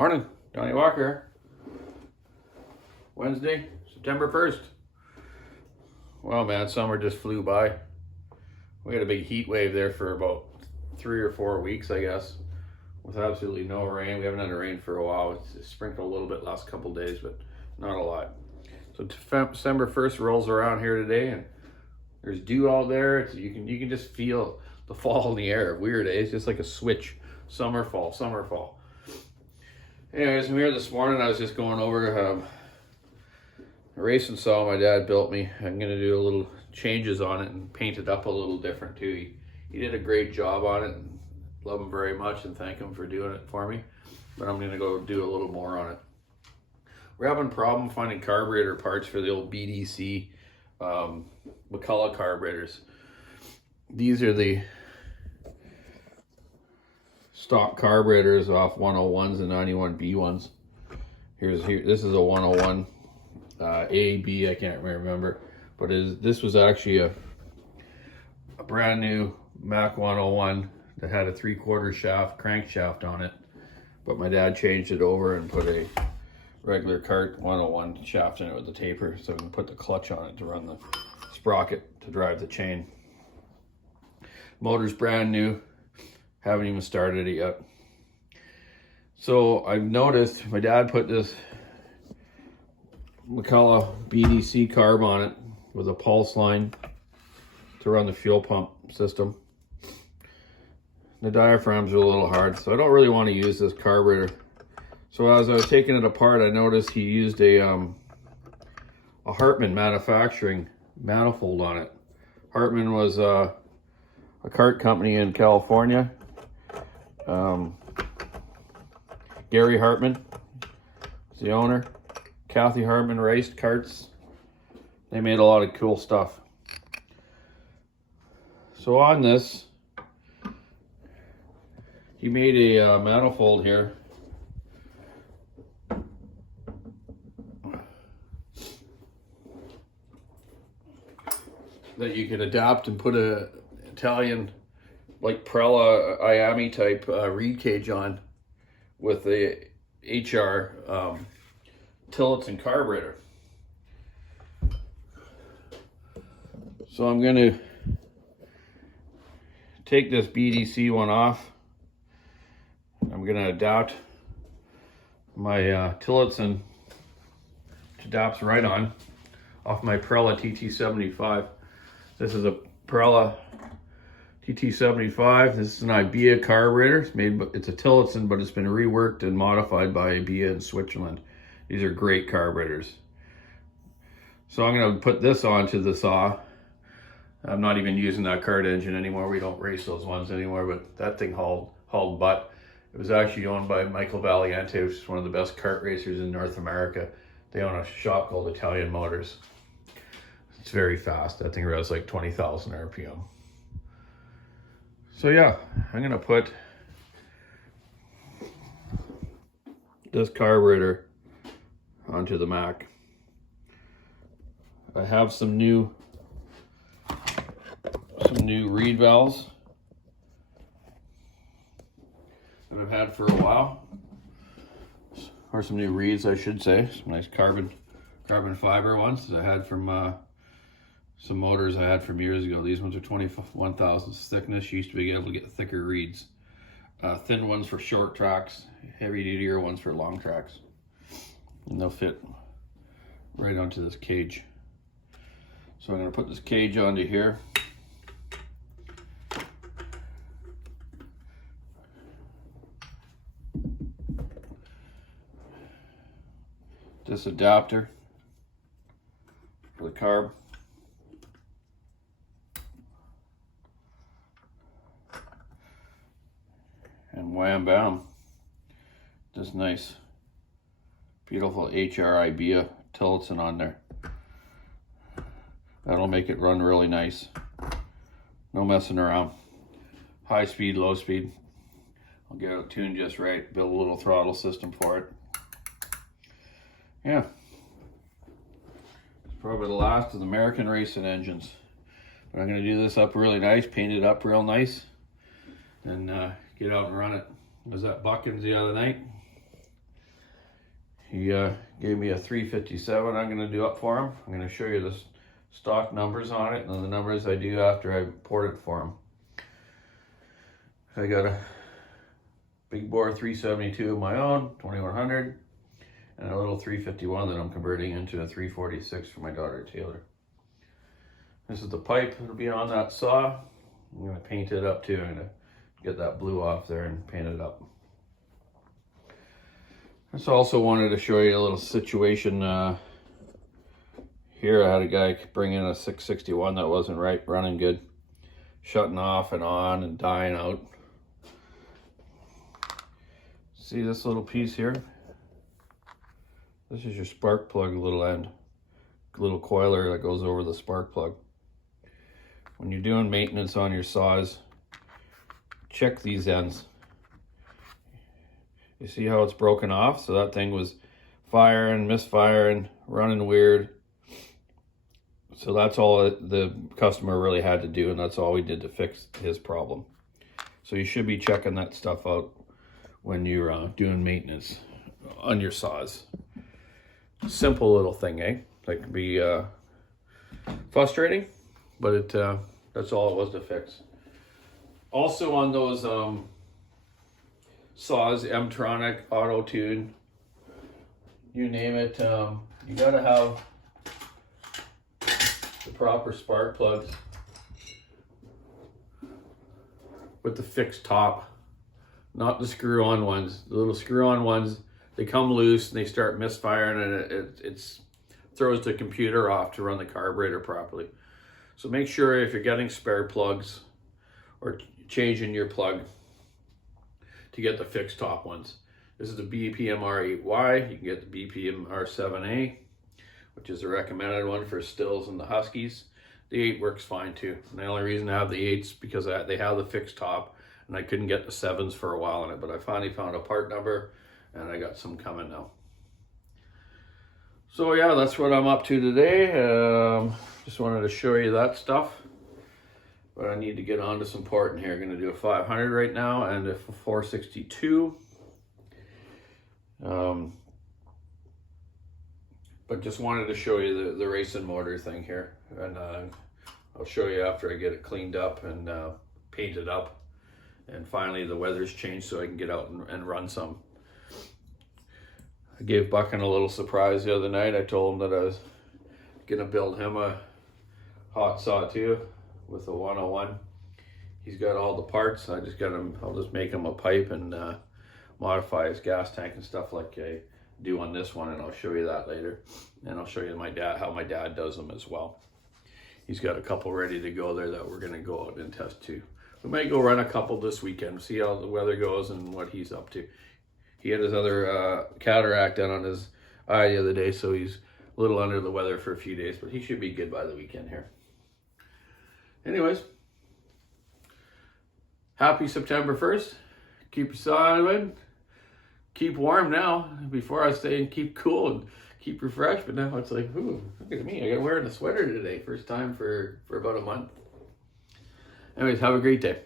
Morning, Donny Walker. Wednesday, September 1st. Well, man, summer just flew by. We had a big heat wave there for about 3 or 4 weeks, I guess, with absolutely no rain. We haven't had rain for a while. It's sprinkled a little bit last couple days, but not a lot. So December 1st rolls around here today, and there's dew out there. You can just feel the fall in the air. Weird, eh? It's just like a switch. Summer, fall, summer, fall. Anyways, I'm here this morning. I was just going over a racing saw my dad built me. I'm going to do a little changes on it and paint it up a little different too. He did a great job on it, and love him very much and thank him for doing it for me. But I'm going to go do a little more on it. We're having a problem finding carburetor parts for the old BDC McCulloch carburetors. These are the stock carburetors off 101s and 91B ones. This is a 101 A, B, I can't remember, but this was actually a brand new Mac 101 that had a 3/4 shaft crankshaft on it, but my dad changed it over and put a regular kart 101 shaft in it with a taper, so we can put the clutch on it to run the sprocket to drive the chain. Motor's brand new. Haven't even started it yet. So I've noticed my dad put this McCulloch BDC carb on it with a pulse line to run the fuel pump system. The diaphragms are a little hard, so I don't really want to use this carburetor. So as I was taking it apart, I noticed he used a Hartman manufacturing manifold on it. Hartman was a kart company in California. Gary Hartman is the owner. Kathy Hartman raced karts. They made a lot of cool stuff. So on this, he made a manifold here that you could adapt and put a Italian like Prella Iami type reed cage on with the HR Tillotson carburetor. So I'm going to take this BDC one off. I'm going to adapt my Tillotson, which adapts right on, off my Prella TT75. This is a Prella TT75. This is an IBEA carburetor. It's a Tillotson, but it's been reworked and modified by IBEA in Switzerland. These are great carburetors. So I'm going to put this onto the saw. I'm not even using that kart engine anymore. We don't race those ones anymore, but that thing hauled butt. It was actually owned by Michael Valiente, which is one of the best kart racers in North America. They own a shop called Italian Motors. It's very fast. That thing runs like 20,000 RPM. So yeah, I'm gonna put this carburetor onto the Mac. I have some new reed valves that I've had for a while, or some new reeds, I should say. Some nice carbon fiber ones that I had from some motors I had from years ago. These ones are 21 thousandths thickness. You used to be able to get thicker reeds. Thin ones for short tracks, heavy duty ones for long tracks. And they'll fit right onto this cage. So I'm gonna put this cage onto here. This adapter for the carb. And wham bam, this nice, beautiful HR IBEA Tillotson on there. That'll make it run really nice. No messing around. High speed, low speed. I'll get it tuned just right, build a little throttle system for it. Yeah. It's probably the last of the American racing engines. But I'm gonna do this up really nice, paint it up real nice, and get out and run it. I was at Buckins the other night. He gave me a 357 I'm going to do up for him. I'm going to show you the stock numbers on it and the numbers I do after I port it for him. I got a big bore 372 of my own, 2100, and a little 351 that I'm converting into a 346 for my daughter Taylor. This is the pipe that'll be on that saw. I'm going to paint it up too. I'm going to get that blue off there and paint it up. I just also wanted to show you a little situation. Here I had a guy bring in a 661 that wasn't running good, shutting off and on and dying out. See this little piece here? This is your spark plug little end, little coiler that goes over the spark plug. When you're doing maintenance on your saws, check these ends. You see how it's broken off? So that thing was firing, misfiring, running weird. So that's all the customer really had to do, and that's all we did to fix his problem. So you should be checking that stuff out when you're doing maintenance on your saws. Simple little thing, eh? That can be frustrating, but that's all it was to fix. Also on those saws, M-Tronic, Auto Tune, you name it, you gotta have the proper spark plugs with the fixed top, not the screw-on ones. The little screw-on ones, they come loose and they start misfiring, and it throws the computer off to run the carburetor properly. So make sure if you're getting spare plugs or changing your plug to get the fixed top ones. This is the BPM-R8Y. You can get the BPM-R7A, which is the recommended one for stills and the Huskies. The 8 works fine too. And the only reason I have the 8s because they have the fixed top, and I couldn't get the 7s for a while on it, but I finally found a part number and I got some coming now. So yeah, that's what I'm up to today. Just wanted to show you that stuff. But I need to get on to some porting here. I'm going to do a 500 right now and a 462. But just wanted to show you the racing motor thing here. And I'll show you after I get it cleaned up and painted up. And finally the weather's changed so I can get out and run some. I gave Buchan a little surprise the other night. I told him that I was going to build him a hot saw too, with a 101. He's got all the parts. I'll just make him a pipe and modify his gas tank and stuff like I do on this one, and I'll show you that later. And I'll show you how my dad does them as well. He's got a couple ready to go there that we're gonna go out and test too. We might go run a couple this weekend, see how the weather goes and what he's up to. He had his other cataract done on his eye the other day, so he's a little under the weather for a few days, but he should be good by the weekend here. Anyways, happy September 1st. Keep your saw in. Keep warm now. Before I was saying keep cool and keep refreshed, but now it's like, ooh, look at me. I got wearing a sweater today. First time for about a month. Anyways, have a great day.